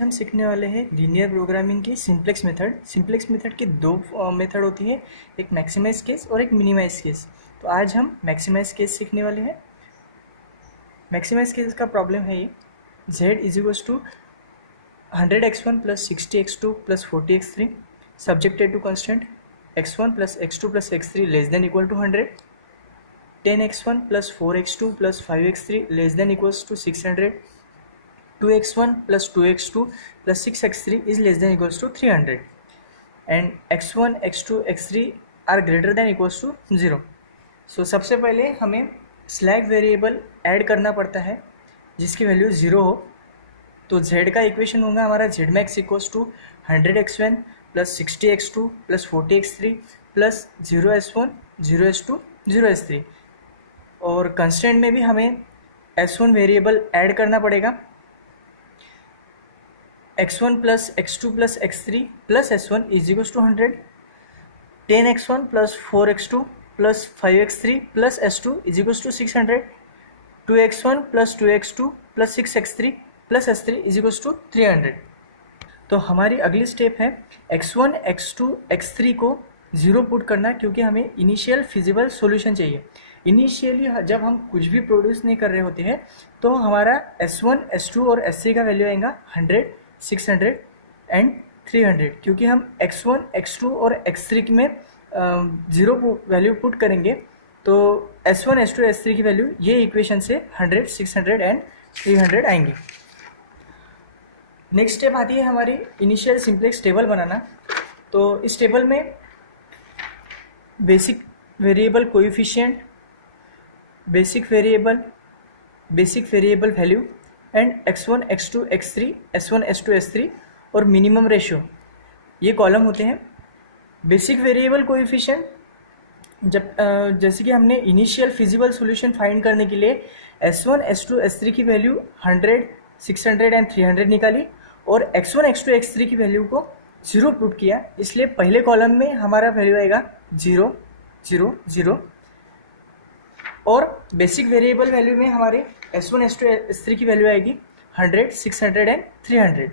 हम सीखने वाले हैं लीनियर प्रोग्रामिंग की सिंप्लेक्स मेथड। सिंप्लेक्स मेथड की दो मेथड होती है, एक मैक्सिमाइज केस और एक मिनिमाइज केस। तो आज हम मैक्सिमाइज केस सीखने वाले हैं। मैक्सिमाइज केस का प्रॉब्लम है ये, z is equals to 100x1 plus 60x2 plus 40x3 subjected to constant x1 plus x2 plus x3 less than equal to 100, 10x1 plus 4x2 plus 5x3 less than equals to 600, 2x1 plus 2x2 plus 6x3 is less than equals to 300 and x1, x2, x3 are greater than equals to 0. So सबसे पहले हमें slag variable add करना पड़ता है जिसकी value 0 हो। तो z का इक्वेशन होगा हमारा z max equals to 100x1 plus 60x2 plus 40x3 plus 0s1 0s2 0s3। और कंस्टेंट में भी हमें s1 वेरिएबल ऐड करना पड़ेगा, x1 plus x2 plus x3 plus s1 is equals to 100, 10x1 plus 4x2 plus 5x3 plus s2 is equals to 600, 2x1 plus 2x2 plus 6x3 plus s3 is equals to 300। तो हमारी अगली step है x1, x2, x3 को 0 put करना, क्योंकि हमें initial feasible solution चाहिए। Initially जब हम कुछ भी प्रोड्यूस नहीं कर रहे होते हैं तो हमारा s1, s2 और s3 का वैल्यू आएगा 100, 600 एंड 300, क्योंकि हम x1, x2 और x3 में 0 वैल्यू पुट करेंगे तो s1, s2, s3 की वैल्यू ये इक्वेशन से 100, 600 एंड 300 आएंगी। नेक्स्ट स्टेप आती है हमारी इनिशियल सिंप्लेक्स टेबल बनाना। तो इस टेबल में basic variable coefficient, basic variable value and x1, x2, x3, s1, s2, s3 और मिनिमम रेशियो, ये कॉलम होते हैं। बेसिक वेरिएबल कोएफिशिएंट, जैसे कि हमने इनिशियल फिजिबल सॉल्यूशन फाइंड करने के लिए s1, s2, s3 की वैल्यू 100, 600 एंड 300 निकाली और x1, x2, x3 की वैल्यू को 0 पुट किया, इसलिए पहले कॉलम में हमारा वैल्यू आएगा 0, 0, 0। और बेसिक वेरिएबल वैल्यू में हमारे s1, s2, s3 की वैल्यू आएगी 100, 600 एंड 300।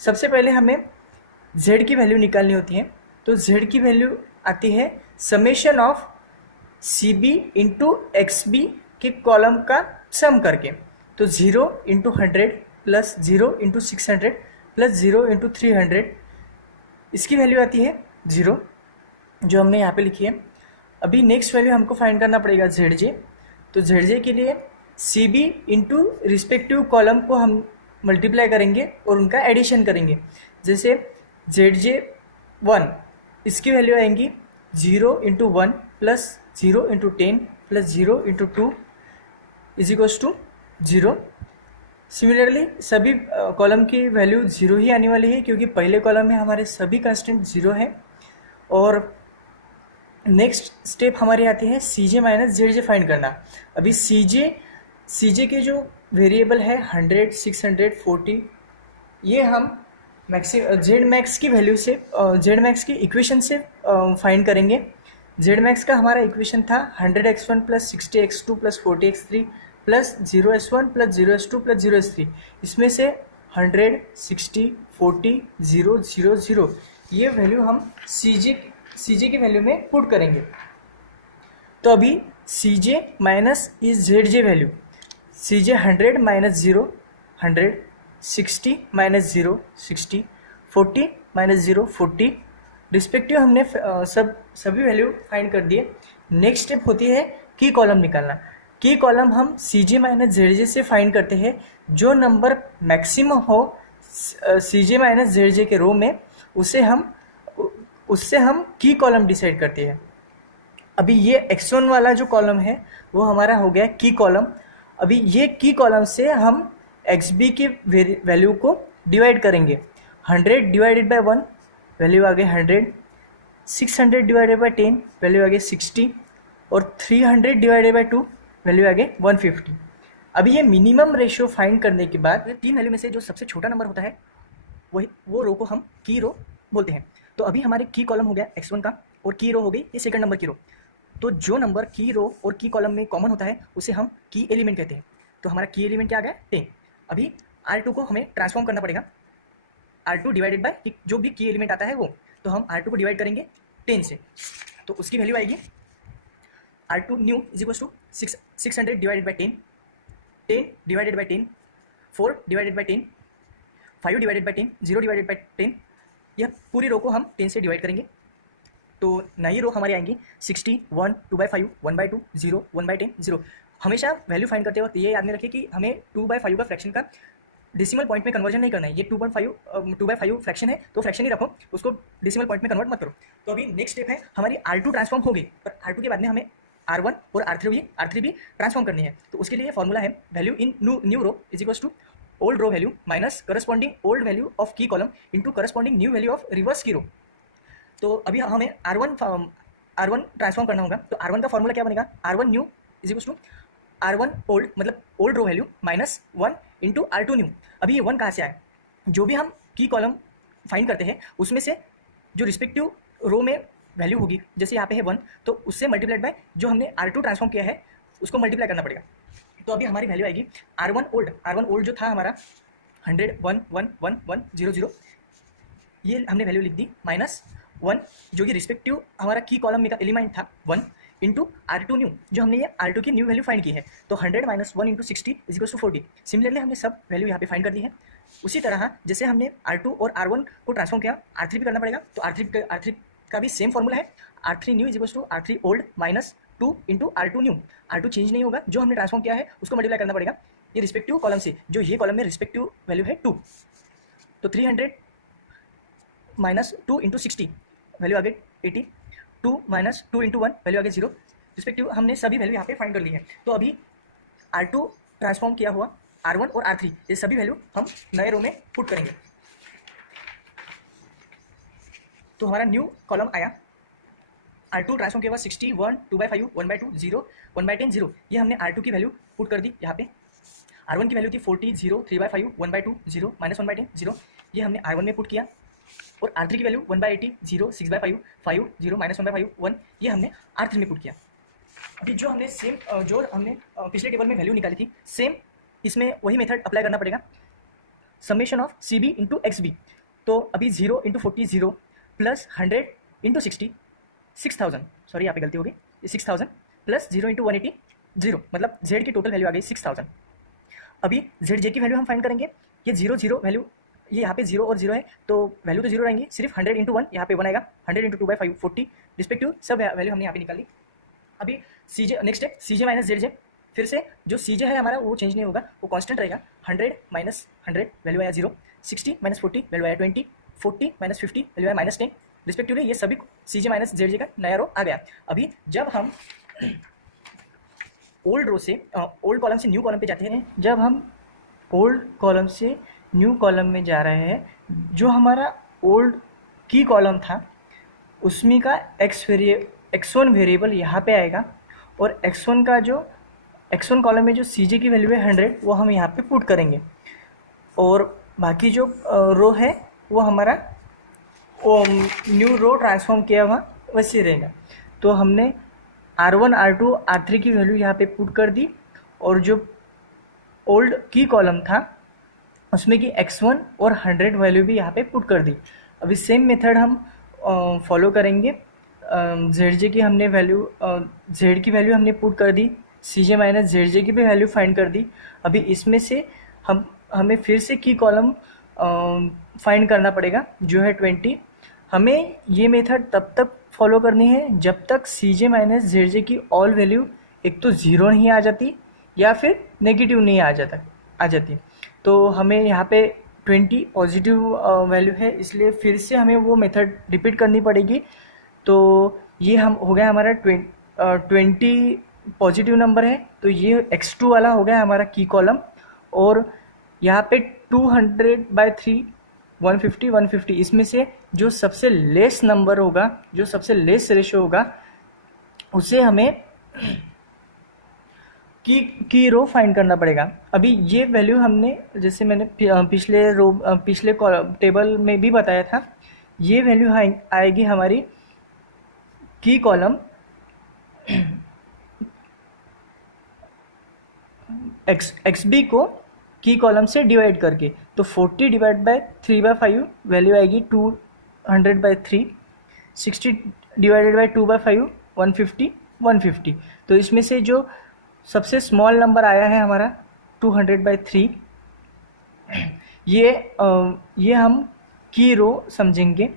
सबसे पहले हमें z की वैल्यू निकालनी होती है। तो z की वैल्यू आती है summation of cb into xb के कॉलम का सम करके। तो 0 into 100 plus 0 into 600 plus 0 into 300, इसकी वैल्यू आती है 0, जो हमने यहाँ पे लिखी है। अभी नेक्स्ट वैल्यू हमको फाइंड करना पड़ेगा zj। तो zj के लिए cb इंटू रिस्पेक्टिव कॉलम को हम मल्टीप्लाई करेंगे और उनका एडिशन करेंगे। जैसे zj1, इसकी वैल्यू आएंगी 0 into 1 plus 0 into 10 plus 0 into 2 is equals to 0। Similarly सभी कॉलम की वैल्यू 0 ही आने वाली है, क्योंकि पहले कॉलम में हमारे सभी कंस्टेंट 0 हैं। और नेक्स्ट स्टेप हमारी आती है cj माइनस zj फाइंड करना। अभी cj के जो वेरिएबल है 100, 600, 40, ये हम z मैक्स की वैल्यू से z मैक्स की इक्वेशन से फाइंड करेंगे। z मैक्स का हमारा इक्वेशन था 100x1 plus 60x2 plus 40x3 plus 0s1 plus 0s2 plus 0s3। इसमें से 100, 60, 40, 0, 0, 0 ये वैल्यू हम cj की वैल्यू में पुट करेंगे। तो अभी cj minus is zj value, cj 100 minus 0 100, 60 minus 0 60, 40 minus 0 40, respective हमने सभी वैल्यू फाइंड कर दिए। नेक्स्ट स्टेप होती है की कॉलम निकालना। की कॉलम हम cj माइनस zj से फाइंड करते हैं। जो नंबर मैक्सिमम हो cj माइनस zj के रो में, उससे हम की कॉलम डिसाइड करते हैं। अभी ये x1 वाला जो कॉलम है वो हमारा हो गया की कॉलम। अभी ये की कॉलम से हम xb की वैल्यू को डिवाइड करेंगे। 100 डिवाइडेड बाय 1 वैल्यू आ गई 100, 600 डिवाइडेड बाय 10 वैल्यू आ गई 60 और 300 डिवाइडेड बाय 2 वैल्यू आ गई 150। अभी ये मिनिमम रेशियो फाइंड करने के बाद 3 वैल्यू में से जो सबसे छोटा नंबर होता है वो रो को हम की रो बोलते हैं। तो अभी हमारे की कॉलम हो गया x1 का और की रो हो गई ये सेकंड नंबर की रो। तो जो नंबर की रो और की कॉलम में कॉमन होता है उसे हम की एलिमेंट कहते हैं। तो हमारा की एलिमेंट क्या आ गया 10। अभी R2 को हमें ट्रांसफॉर्म करना पड़ेगा। R2 डिवाइडेड बाय जो भी की एलिमेंट आता है वो, तो हम R2 को डिवाइड करेंगे 10 से, तो उसकी वैल्यू आएगी R2 new is equal to 600 divided by 10, 10 divided by 10, 4 divided by 10, 5 divided by 10, 0 divided by 10। यह पूरी रो को हम 10 से डिवाइड करेंगे, तो नई रो हमारी आएंगी 60, 1, 2/5, 1/2, 0, 1/10, 0। हमेशा वैल्यू फाइंड करते वक्त ये याद में रखिए कि हमें 2/5 का फ्रैक्शन का डेसिमल पॉइंट में कन्वर्जन नहीं करना है। ये 2/5 फ्रैक्शन है तो फ्रैक्शन ही रखो, उसको डेसिमल पॉइंट में कन्वर्ट मत करो। तो अभी नेक्स्ट स्टेप है हमारी R2 ट्रांसफॉर्म हो गई, पर R2 के बाद में हमें R1 और R3 भी ट्रांसफॉर्म करनी है। तो उसके लिए फॉर्मूला है value in new row is equal to old row value minus corresponding old value of key column into corresponding new value of reverse key row. तो अभी हमें R1 ट्रांसफॉर्म करना होगा, तो R1 का फॉर्मूला क्या बनेगा, R1 new is equal to R1 old मतलब old row value minus 1 into R2 new. अभी ये 1 कहाँ से आया, जो भी हम की कॉलम फाइंड करते हैं उसमें से जो रिस्पेक्टिव रो में वैल्यू होगी, जैसे यहाँ पे है 1, तो उससे मल्टीप्लाइड बाय जो हमने R2 ट्रांसफॉर्म किया है उसको मल्टीप्लाई करना पड़ेगा। तो अभी हमारी वैल्यू आएगी R1 ओल्ड जो था हमारा 100, 1, 1, 1, 1, 0, 0, ये हमने वैल्यू लिख दी माइनस 1 जो कि रिस्पेक्टिव हमारा की कॉलम में का एलिमेंट था 1 इंटू R2 न्यू जो हमने ये R2 की न्यू वैल्यू फाइंड की है, तो 100 minus 1 into 60 is equal to 40। Similarly हमने सब वैल्यू यहाँ पे फाइंड कर दी है। उसी तरह जैसे हमने R2 और R1 को ट्रांसफॉर्म किया R3 भी करना पड़ेगा, तो R3 का भी सेम फॉर्मूला है, R3 new is equal to R3 old minus 2 into R2 new. R2 change नहीं होगा, जो हमने ट्रांसफॉर्म किया है उसको मल्टीप्लाई करना पड़ेगा ये रिस्पेक्टिव कॉलम से, जो ये कॉलम में रिस्पेक्टिव वैल्यू है 2, तो 300 माइनस 2 इंटू 60 वैल्यू आ गई 80, 2 माइनस 2 इंटू 1 वैल्यू आ गई 0। रिस्पेक्टिव हमने सभी वैल्यू यहाँ पे फाइंड कर ली है। तो अभी R2 ट्रांसफॉर्म किया हुआ R1 और R3 ये सभी वैल्यू हम नए रो में पुट करेंगे, तो हमारा न्यू कॉलम आया R2 ट्रांसफॉर्म किया हुआ 60, 1, 2/5, 1/2, 0, 1/10, 0। ये हमने R2 की वैल्यू पुट कर दी यहाँ पे। R1 की वैल्यू थी 40, 0, 3/5, 1/2, 0, माइनस 1/10, 0, ये हमने R1 में पुट किया। और R3 की वैल्यू 1/80, 0, 6/5, 5, 0, माइनस 1/5, 1, ये हमने R3 में पुट किया। अभी जो हमने पिछले टेबल में वैल्यू निकाली थी सेम इसमें वही मेथड अप्लाई करना पड़ेगा, summation of CB into XB। तो अभी 0 इंटू 40 0 प्लस 100 इंटू 60 6000, सॉरी यहाँ पे गलती हो गई, 6000 प्लस 0 इंटू 180 0, मतलब Z की टोटल वैल्यू आ गई 6000। अभी ZJ की वैल्यू हम फाइंड करेंगे, ये 0 0 वैल्यू, ये यहाँ पे 0 और 0 है तो वैल्यू तो 0 रहेंगी, सिर्फ 100 इंटू 1 यहाँ पे 1 आएगा, 100 इंटू 2/5 40, रिस्पेक्टिव सब वैल्यू हमने यहाँ पे निकाल ली। अभी CJ नेक्स्ट है CJ माइनस ZJ, फिर से जो CJ है हमारा वो चेंज नहीं होगा, वो कांस्टेंट रहेगा। 100 माइनस 100 वैल्यू आया 0, 60 माइनस 40 वैल्यू आया 20, 40 माइनस 50 वैल्यू आया माइनस 10, रिस्पेक्टिवली ये सभी CJ माइनस ZJ का नया रो आ गया। अभी जब हम ओल्ड रो से ओल्ड कॉलम से न्यू कॉलम पे जाते हैं, जब हम ओल्ड कॉलम से न्यू कॉलम में जा रहे हैं, जो हमारा ओल्ड की कॉलम था उसमें का x1 वेरिएबल यहाँ पे आएगा, और x1 कॉलम में जो CJ की वैल्यू है 100 वो हम यहाँ पे पुट करेंगे, और बाकी जो रो है वो हमारा न्यू रो ट्रांसफॉर्म किया हुआ वैसे रहेगा। तो हमने R1 R2 R3 की वैल्यू यहाँ पे पुट कर दी, और जो ओल्ड की कॉलम था उसमें की x1 और 100 वैल्यू भी यहाँ पे पुट कर दी। अभी सेम मेथड हम फॉलो करेंगे। ZJ की हमने वैल्यू Z की वैल्यू हमने पुट कर दी, CJ माइनस ZJ की भी वैल्यू फाइंड कर दी। अभी इसमें से हमें फिर से की कॉलम फाइंड करना पड़ेगा जो है 20। हमें ये मेथड तब तक फॉलो करनी है जब तक CJ माइनस ZJ की ऑल वैल्यू एक तो 0 नहीं आ जाती या फिर नेगेटिव नहीं आ जाती। तो हमें यहाँ पे 20 पॉजिटिव वैल्यू है, इसलिए फिर से हमें वो मेथड रिपीट करनी पड़ेगी। तो ये हो गया हमारा 20 पॉजिटिव नंबर है, तो ये x2 वाला हो गया हमारा की कॉलम, और यहाँ पे 200/3 150 इसमें से जो सबसे लेस नंबर होगा, जो सबसे लेस रेशियो होगा, उसे हमें की रो फाइंड करना पड़ेगा। अभी ये वैल्यू हमने जैसे मैंने पिछले टेबल में भी बताया था, ये वैल्यू आएगी हमारी की कॉलम XB को की कॉलम से डिवाइड करके। तो 40 डिवाइड बाय 3/5 वैल्यू आएगी 200/3, 60 डिवाइडेड बाय 2/5 150, 150। तो इसमें से जो सबसे स्मॉल नंबर आया है हमारा 200/3, ये हम की रो समझेंगे।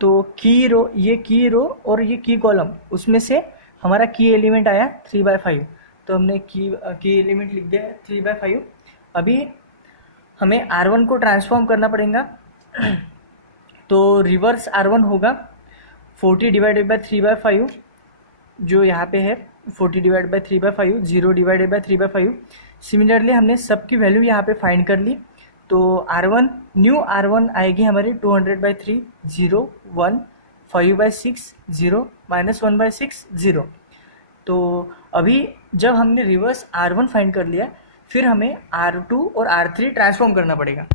तो ये की रो और ये की कॉलम, उसमें से हमारा की एलिमेंट आया 3/5, तो हमने की एलिमेंट लिख दिया 3/5। अभी हमें R1 को ट्रांसफॉर्म करना पड़ेगा, तो रिवर्स R1 होगा 40 डिवाइडेड बाय 3/5, जो यहाँ पे है 40 divide by 3/5, 0 divided by 3/5। Similarly हमने सबकी वैल्यू यहाँ पे फाइंड कर ली, तो R1 न्यू R1 आएगी हमारी 200/3, 0, 1, 5/6, 0, -1/6, 0। तो अभी जब हमने रिवर्स R1 फाइंड कर लिया, फिर हमें R2 और R3 ट्रांसफॉर्म करना पड़ेगा।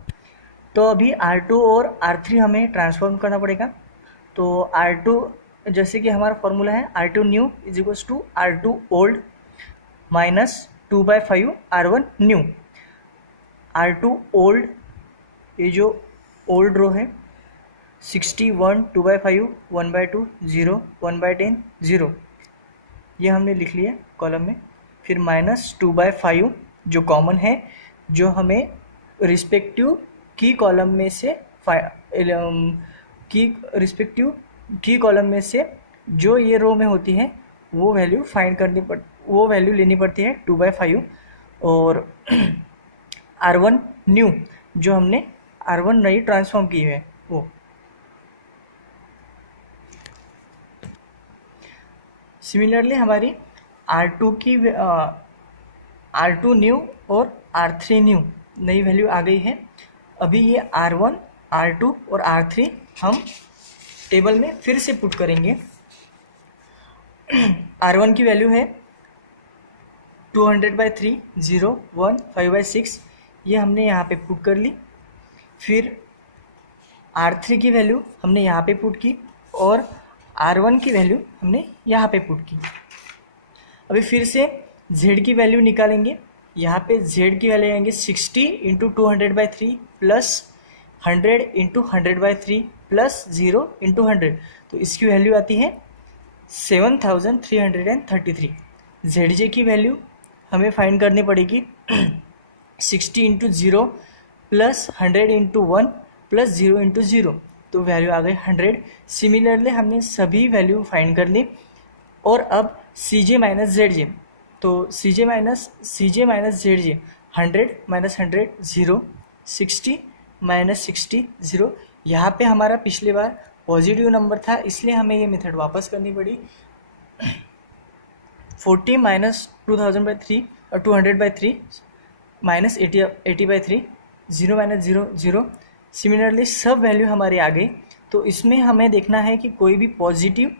तो अभी R2 और R3 हमें ट्रांसफॉर्म करना पड़ेगा। तो R2 जैसे कि हमारा फॉर्मूला है R2 new is equals to R2 old minus 2/5 R1 new. R2 old, ये जो ओल्ड रो है 61, 2/5, 1/2, 0, 1/10, 0, ये हमने लिख लिया कॉलम में। फिर माइनस 2/5 जो कॉमन है, जो हमें रिस्पेक्टिव की कॉलम में से की कॉलम में से जो ये रो में होती है वो वैल्यू लेनी पड़ती है 2/5। और R1 न्यू जो हमने R1 नई ट्रांसफॉर्म की है वो। सिमिलरली हमारी R2 न्यू और R3 न्यू नई वैल्यू आ गई है। अभी ये R1, R2 और R3 हम टेबल में फिर से पुट करेंगे। R1 की वैल्यू है 200/3, 0, 1, 5/6, ये हमने यहाँ पे पुट कर ली। फिर R3 की वैल्यू हमने यहाँ पे पुट की और R1 की वैल्यू हमने यहाँ पे पुट की। अभी फिर से Z की वैल्यू निकालेंगे। यहाँ पे Z की वैल्यू आएंगे 60 × 200/3 प्लस 100 × 100/3 प्लस 0 × 100, तो इसकी वैल्यू आती है 7333। ZJ की वैल्यू हमें फाइंड करनी पड़ेगी 60 × 0 प्लस 100 × 1 प्लस 0 × 0, तो वैल्यू आ गई 100। सिमिलरली हमने सभी वैल्यू फाइंड कर ली। और अब CJ माइनस ZJ, तो CJ minus ZJ 100 minus 100 0, 60 minus 60 0। यहाँ पे हमारा पिछली बार पॉजिटिव नंबर था, इसलिए हमें ये मेथड वापस करनी पड़ी। 40 माइनस 200/3 माइनस 80/3, 0 माइनस 0 0। सिमिलरली सब वैल्यू हमारी आ गई। तो इसमें हमें देखना है कि कोई भी पॉजिटिव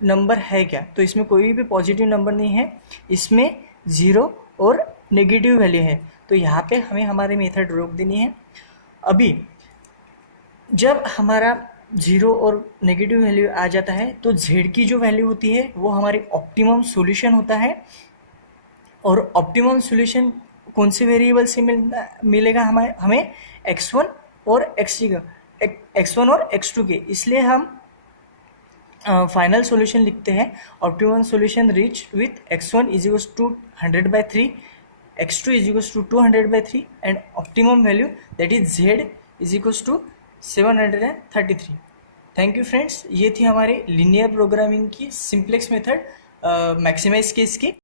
नंबर है क्या, तो इसमें कोई भी पॉजिटिव नंबर नहीं है, इसमें 0 और नेगेटिव वैल्यू है, तो यहाँ पे हमें हमारी मेथड रोक देनी है। अभी जब हमारा 0 और नेगेटिव वैल्यू आ जाता है, तो Z की जो वैल्यू होती है वो हमारी ऑप्टिमम सॉल्यूशन होता है। और ऑप्टिमम सॉल्यूशन कौन से वेरिएबल से मिलेगा हमें x1 और x2 के, इसलिए हम फाइनल सॉल्यूशन लिखते हैं। Optimum solution reach with x1 is equals to 100/3, x2 is equals to 200/3 and optimum value that is Z is equals to 733। Thank you friends, ये थी हमारे लीनियर प्रोग्रामिंग की सिंप्लेक्स मेथड मैक्सिमाइज केस की।